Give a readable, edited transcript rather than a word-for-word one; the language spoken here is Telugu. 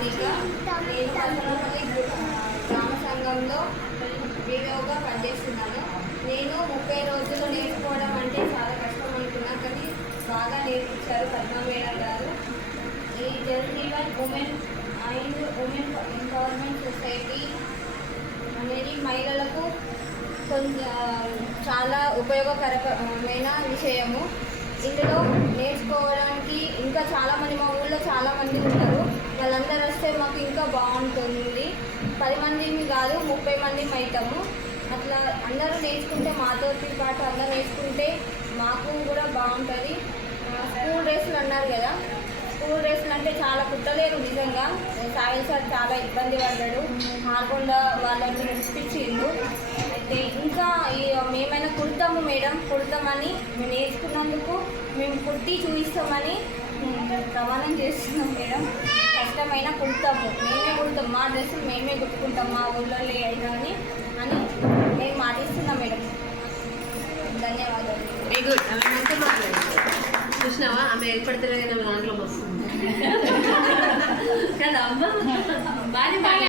మౌనిక. నేను పల్పనపల్లి గ్రామ సంఘంలో వీడియోగా పనిచేస్తున్నాను. నేను 30 రోజులు నేర్చుకోవడం అంటే చాలా కష్టం అనుకున్నా, కానీ బాగా నేర్పించారు పద్మ మేడం గారు. ఈ Jal women and women empowerment society అనేది మహిళలకు చాలా ఉపయోగకరమైన విషయము. ఇందులో నేర్చుకోవడానికి ఇంకా చాలామంది, మా ఊళ్ళో చాలామంది ఉన్నారు. వాళ్ళందరూ వస్తే మాకు ఇంకా బాగుంటుంది. 10 మందిని కాదు 30 మంది అవుతాము. అట్లా అందరూ నేర్చుకుంటే, మాతో పాటు అందరూ నేర్చుకుంటే మాకు కూడా బాగుంటుంది. స్కూల్ రేసులు అన్నారు కదా, స్కూల్ రేసులు అంటే చాలా కుట్టలేరు నిజంగా. సాయి సార్ చాలా ఇబ్బంది పడ్డాడు, ఆకుండా వాళ్ళని నడిపించిండు. అయితే ఇంకా మేమైనా కుడతాము మేడం, కుడతామని మేము నేర్చుకున్నందుకు మేము కుట్టి చూపిస్తామని ప్రమాణం చేస్తున్నాం మేడం. కష్టమైన కుడతాము, మేమే కుడతాం, మా డ్రెస్సులు మేమే కుట్టుకుంటాం, మా ఊళ్ళో అయినా అని మేము మాటిస్తున్నాం మేడం. ధన్యవాదాలు. Very good. ఆమె మంచి చూసినావా, ఆమె ఏర్పడతలేదు దాంట్లో వస్తుంది కదా అమ్మ. బాగా